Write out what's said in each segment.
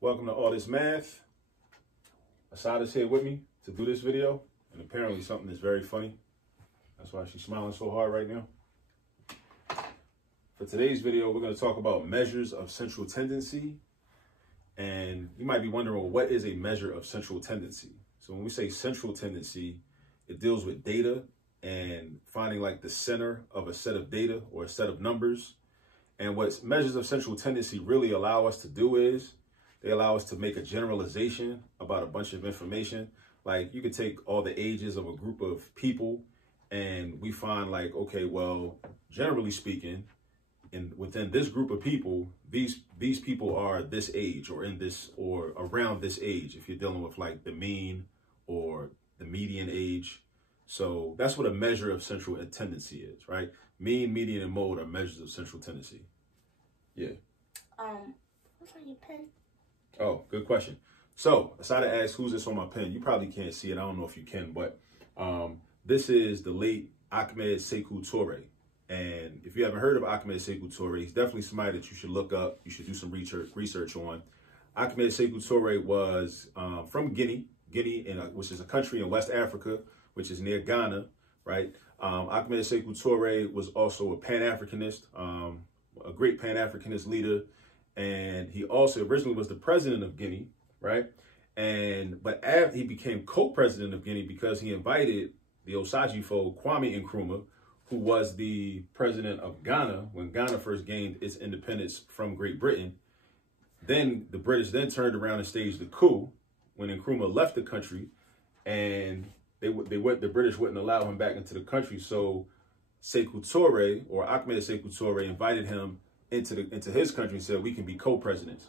Welcome to All This Math. Assata's here with me to do this video, and apparently something is very funny. That's why she's smiling so hard right now. For today's video, we're going to talk about measures of central tendency. And you might be wondering, well, what is a measure of central tendency? So when we say central tendency, it deals with data and finding like the center of a set of data or a set of numbers. And what measures of central tendency really allow us to do is they allow us to make a generalization about a bunch of information. Like you could take all the ages of a group of people and we find like, okay, well, generally speaking, within this group of people, these people are this age or in this or around this age, if you're dealing with like the mean or the median age. So that's what a measure of central tendency is, right? Mean, median, and mode are measures of central tendency. Yeah. What's on your pen? Oh, good question. So Assata asked, who's this on my pen? You probably can't see it. I don't know if you can, but this is the late Ahmed Sekou Touré. And if you haven't heard of Ahmed Sekou Touré, he's definitely somebody that you should look up. You should do some research on. Ahmed Sekou Touré was from Guinea, which is a country in West Africa, which is near Ghana, right? Ahmed Sekou Touré was also a Pan-Africanist, a great Pan-Africanist leader. And he also originally was the president of Guinea, right? But after he became co-president of Guinea because he invited the Osajifo Kwame Nkrumah, who was the president of Ghana when Ghana first gained its independence from Great Britain. Then the British then turned around and staged the coup when Nkrumah left the country, and the British wouldn't allow him back into the country. So Sekou Touré, or Ahmed Sekou Touré, invited him into his country and said, we can be co-presidents.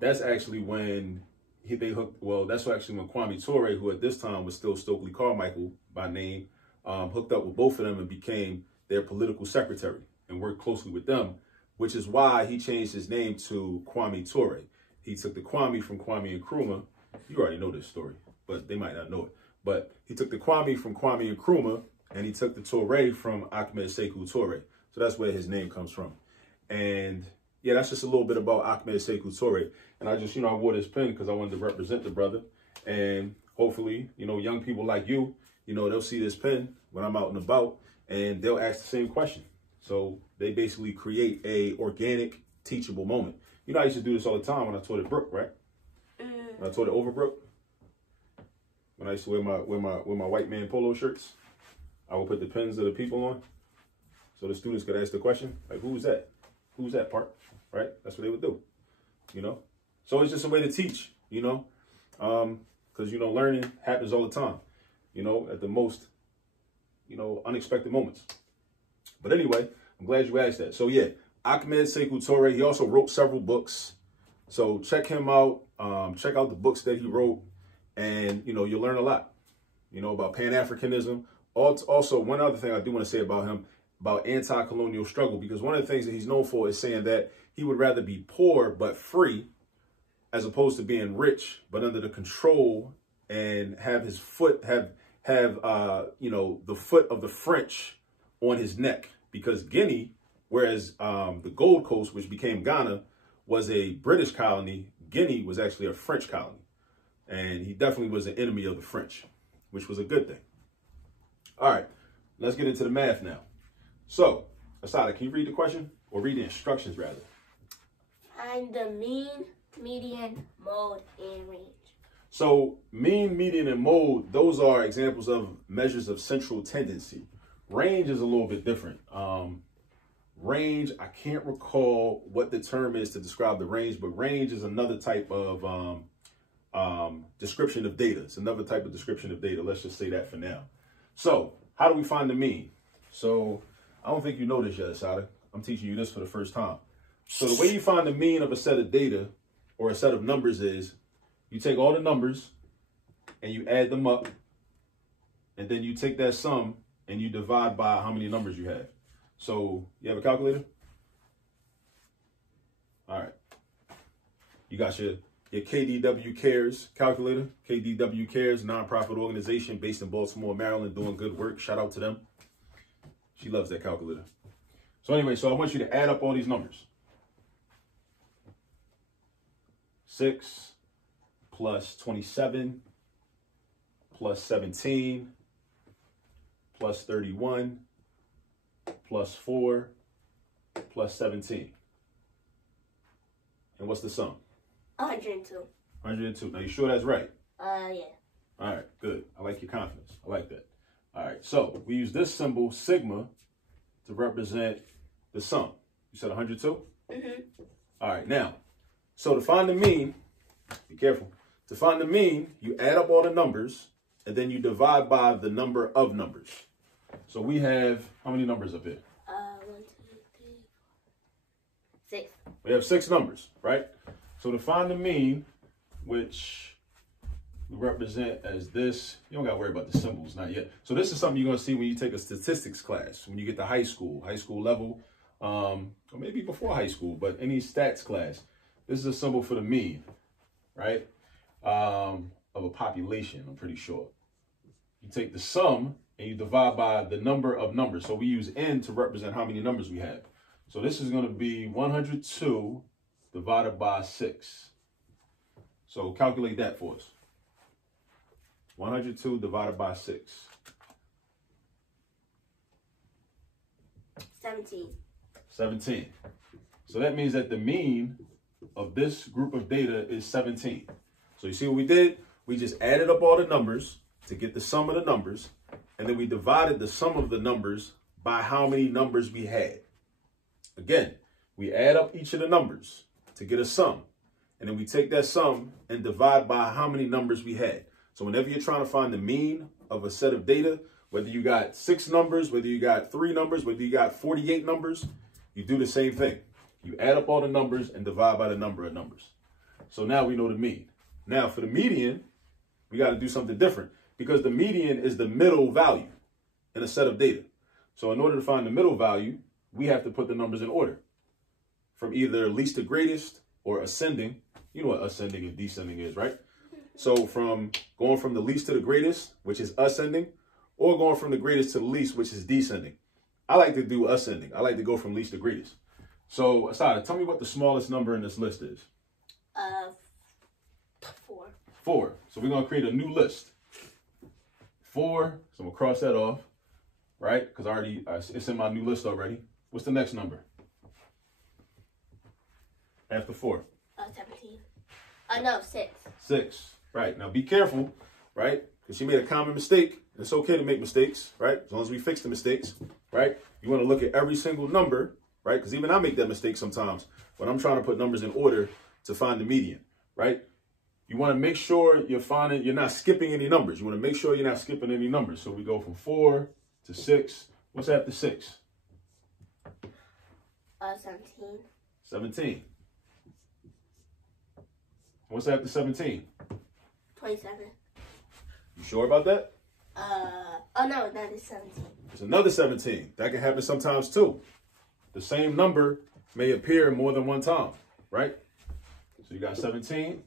That's actually when that's actually when Kwame Touré, who at this time was still Stokely Carmichael by name, hooked up with both of them and became their political secretary and worked closely with them, which is why he changed his name to Kwame Touré. He took the Kwame from Kwame Nkrumah. You already know this story, but they might not know it. But he took the Kwame from Kwame Nkrumah, and he took the Touré from Ahmed Sekou Touré. So that's where his name comes from. And yeah, that's just a little bit about Ahmed Sekou Touré. And I just, I wore this pen because I wanted to represent the brother. And hopefully, young people like you, they'll see this pen when I'm out and about and they'll ask the same question. So they basically create a organic, teachable moment. I used to do this all the time when I taught at Brook, right? When I taught at Overbrook. When I used to wear my white man polo shirts, I would put the pens of the people on so the students could ask the question, like, who's that? Who's that part? Right? That's what they would do, So it's just a way to teach, because, learning happens all the time, at the most, unexpected moments. But anyway, I'm glad you asked that. So yeah, Ahmed Sekou Touré, he also wrote several books. So check him out. Check out the books that he wrote, and, you'll learn a lot, about Pan-Africanism. Also, one other thing I do want to say about him, about anti-colonial struggle, because one of the things that he's known for is saying that he would rather be poor but free as opposed to being rich but under the control and have his foot the foot of the French on his neck, because Guinea, whereas the Gold Coast, which became Ghana, was a British colony, Guinea was actually a French colony, and he definitely was an enemy of the French, which was a good thing. All right, let's get into the math now. So, Assata, can you read the question? Or read the instructions, rather? Find the mean, median, mode, and range. So, mean, median, and mode, those are examples of measures of central tendency. Range is a little bit different. Range, I can't recall what the term is to describe the range, but range is another type of description of data. It's another type of description of data. Let's just say that for now. So, how do we find the mean? So, I don't think you know this yet, Assata. I'm teaching you this for the first time. So the way you find the mean of a set of data or a set of numbers is you take all the numbers and you add them up, and then you take that sum and you divide by how many numbers you have. So you have a calculator? All right. You got your KDW Cares calculator. KDW Cares, nonprofit organization based in Baltimore, Maryland, doing good work. Shout out to them. She loves that calculator. So anyway, I want you to add up all these numbers. 6 plus 27 plus 17 plus 31 plus 4 plus 17. And what's the sum? 102. 102. Now, you sure that's right? Yeah. All right, good. I like your confidence. I like that. All right, so we use this symbol, sigma, to represent the sum. You said 102? Mm-hmm. All right, now, so to find the mean, be careful. To find the mean, you add up all the numbers, and then you divide by the number of numbers. So we have, how many numbers up here? 1, 2, 3, 4, 6. We have 6 numbers, right? So to find the mean, which we represent as this, you don't got to worry about the symbols, not yet. So this is something you're going to see when you take a statistics class, when you get to high school level, or maybe before high school, but any stats class. This is a symbol for the mean, right, of a population, I'm pretty sure. You take the sum and you divide by the number of numbers. So we use n to represent how many numbers we have. So this is going to be 102 divided by 6. So calculate that for us. 102 divided by 6. 17. 17. So that means that the mean of this group of data is 17. So you see what we did? We just added up all the numbers to get the sum of the numbers, and then we divided the sum of the numbers by how many numbers we had. Again, we add up each of the numbers to get a sum, and then we take that sum and divide by how many numbers we had. So whenever you're trying to find the mean of a set of data, whether you got 6 numbers, whether you got 3 numbers, whether you got 48 numbers, you do the same thing. You add up all the numbers and divide by the number of numbers. So now we know the mean. Now for the median, we got to do something different, because the median is the middle value in a set of data. So in order to find the middle value, we have to put the numbers in order from either least to greatest or ascending. You know what ascending and descending is, right? So from going from the least to the greatest, which is ascending, or going from the greatest to the least, which is descending. I like to do ascending. I like to go from least to greatest. So Assata, tell me what the smallest number in this list is. 4. 4. So we're going to create a new list. 4. So I'm going to cross that off, right? Because it's in my new list already. What's the next number? After 4. 17. No, 6. 6. Right. Now be careful, right? Because she made a common mistake. It's okay to make mistakes, right? As long as we fix the mistakes, right? You want to look at every single number, right? Because even I make that mistake sometimes when I'm trying to put numbers in order to find the median, right? You want to make sure you're not skipping any numbers. You want to make sure you're not skipping any numbers. So we go from 4 to 6. What's after 6? 17. 17. What's after 17? 27. You sure about that? Oh no, that is 17. There's another 17. That can happen sometimes too. The same number may appear more than one time, right? So you got 17.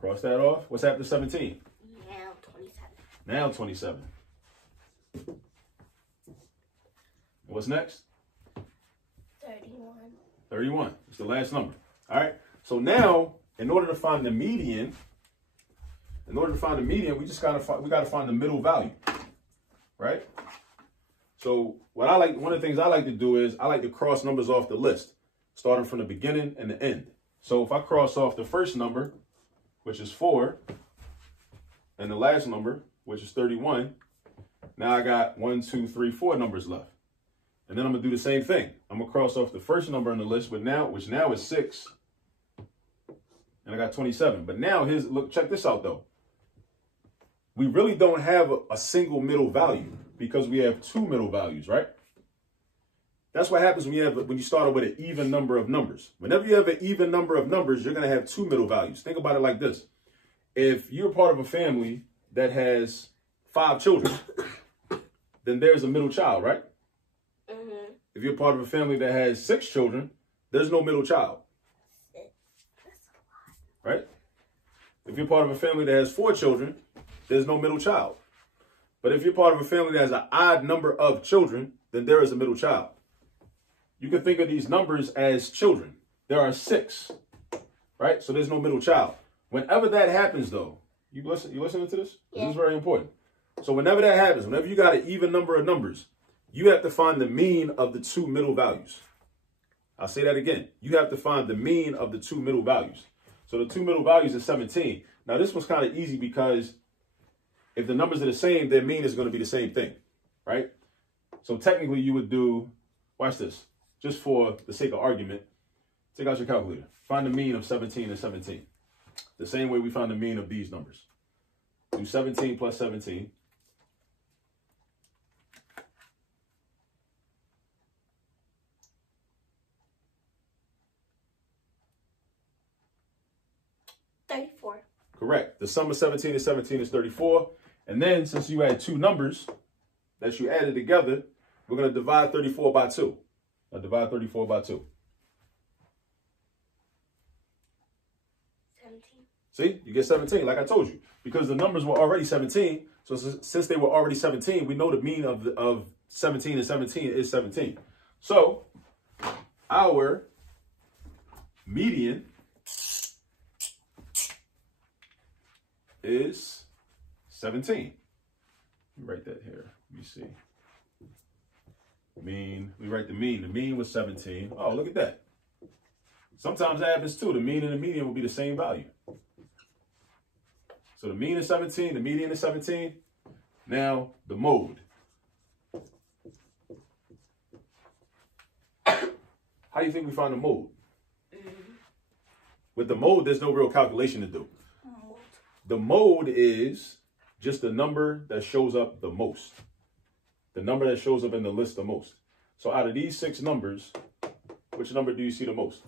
Cross that off. What's after 17? Now 27. Now 27. What's next? 31. 31. It's the last number. All right. So now, in order to find the median, we just gotta find the middle value, right? So one of the things I like to do is I like to cross numbers off the list, starting from the beginning and the end. So if I cross off the first number, which is 4, and the last number, which is 31, now I got 1, 2, 3, 4 numbers left. And then I'm gonna do the same thing. I'm gonna cross off the first number on the list, which now is 6, and I got 27. But now look, check this out though. We really don't have a single middle value because we have 2 middle values, right? That's what happens when you start with an even number of numbers. Whenever you have an even number of numbers, you're going to have 2 middle values. Think about it like this. If you're part of a family that has 5 children, then there's a middle child, right? Mm-hmm. If you're part of a family that has 6 children, there's no middle child. Right? If you're part of a family that has 4 children, there's no middle child. But if you're part of a family that has an odd number of children, then there is a middle child. You can think of these numbers as children. There are 6. right? So there's no middle child. Whenever that happens, though, you listening to this? Yeah. This is very important. So whenever that happens, whenever you got an even number of numbers, you have to find the mean of the two middle values. I'll say that again. You have to find the mean of the two middle values. So the two middle values is 17. Now, this was kind of easy because if the numbers are the same, their mean is going to be the same thing, right? So technically, you would do, watch this, just for the sake of argument, take out your calculator. Find the mean of 17 and 17. The same way we find the mean of these numbers. Do 17 plus 17. Correct. The sum of 17 and 17 is 34. And then since you had two numbers that you added together, we're going to divide 34 by 2. Now divide 34 by 2. 17. See, you get 17, like I told you. Because the numbers were already 17. So since they were already 17, we know the mean of 17 and 17 is 17. So our median is 17. Let me write that here. Let me see. Mean. We write the mean. The mean was 17. Oh, look at that. Sometimes that happens too. The mean and the median will be the same value. So the mean is 17. The median is 17. Now the mode. How do you think we find the mode? With the mode, there's no real calculation to do. The mode is just the number that shows up the most. The number that shows up in the list the most. So out of these 6 numbers, which number do you see the most?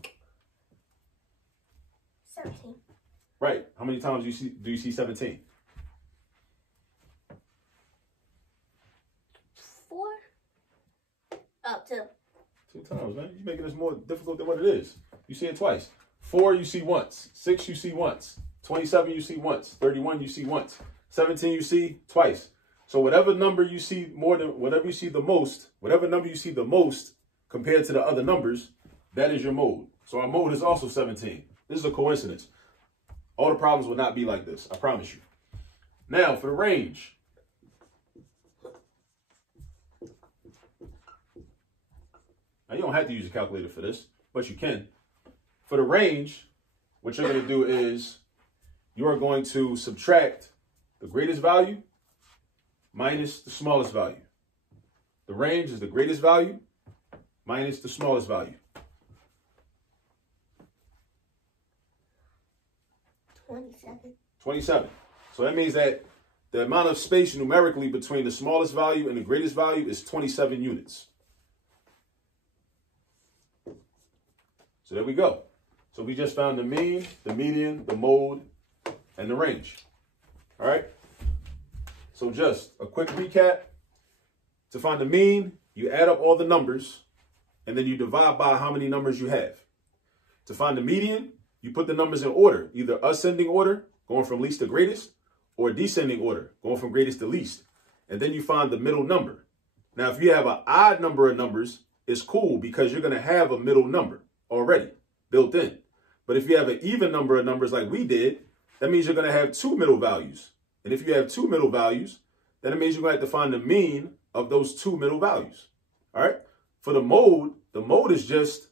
17. Right. How many times do you see 17? 4. Oh, 2. 2 times, man. You're making this more difficult than what it is. You see it twice. 4 you see once. 6 you see once. 27 you see once. 31 you see once. 17 you see twice. So whatever number you see more than, whatever you see the most, whatever number you see the most compared to the other numbers, that is your mode. So our mode is also 17. This is a coincidence. All the problems will not be like this. I promise you. Now for the range. Now you don't have to use a calculator for this, but you can. For the range, what you're going to do is you are going to subtract the greatest value minus the smallest value. The range is the greatest value minus the smallest value. 27. 27. So that means that the amount of space numerically between the smallest value and the greatest value is 27 units. So there we go. So we just found the mean, the median, the mode, and the range. All right. So just a quick recap. To find the mean, you add up all the numbers, and then you divide by how many numbers you have. To find the median, you put the numbers in order, either ascending order, going from least to greatest, or descending order, going from greatest to least. And then you find the middle number. Now, if you have an odd number of numbers, it's cool because you're going to have a middle number already built in. But if you have an even number of numbers like we did, that means you're going to have 2 middle values. And if you have 2 middle values, then it means you're going to have to find the mean of those 2 middle values. All right. For the mode is just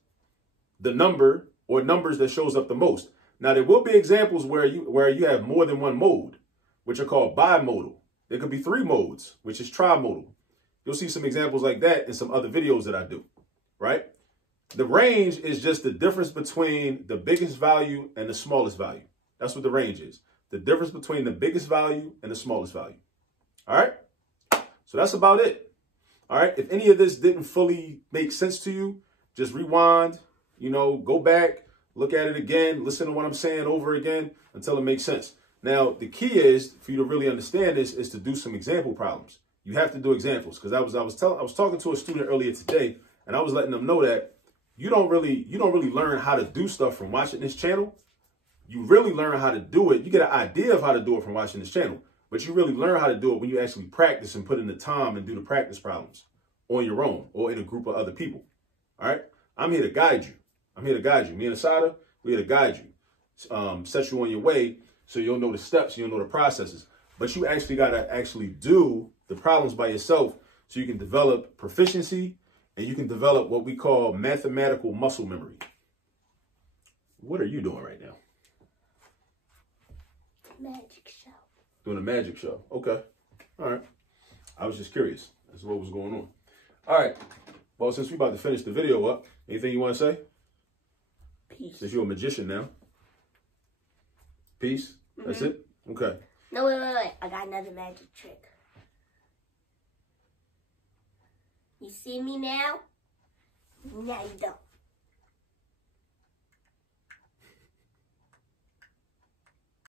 the number or numbers that shows up the most. Now, there will be examples where you have more than one mode, which are called bimodal. There could be 3 modes, which is trimodal. You'll see some examples like that in some other videos that I do, right? The range is just the difference between the biggest value and the smallest value. That's what the range is. The difference between the biggest value and the smallest value. All right. So that's about it. All right. If any of this didn't fully make sense to you, just rewind, go back, look at it again, listen to what I'm saying over again until it makes sense. Now, the key is for you to really understand this is to do some example problems. You have to do examples because I was talking to a student earlier today and I was letting them know that you don't really learn how to do stuff from watching this channel. You really learn how to do it. You get an idea of how to do it from watching this channel, but you really learn how to do it when you actually practice and put in the time and do the practice problems on your own or in a group of other people. All right. I'm here to guide you. Me and Assata, we're here to guide you. set you on your way, so you'll know the steps, you'll know the processes. But you actually got to actually do the problems by yourself so you can develop proficiency and you can develop what we call mathematical muscle memory. What are you doing right now? Magic show. Doing a magic show. Okay. All right. I was just curious. That's what was going on. All right. Well, since we're about to finish the video up, anything you want to say? Peace. Since you're a magician now. Peace? That's it? Okay. No, wait. I got another magic trick. You see me now? Now you don't.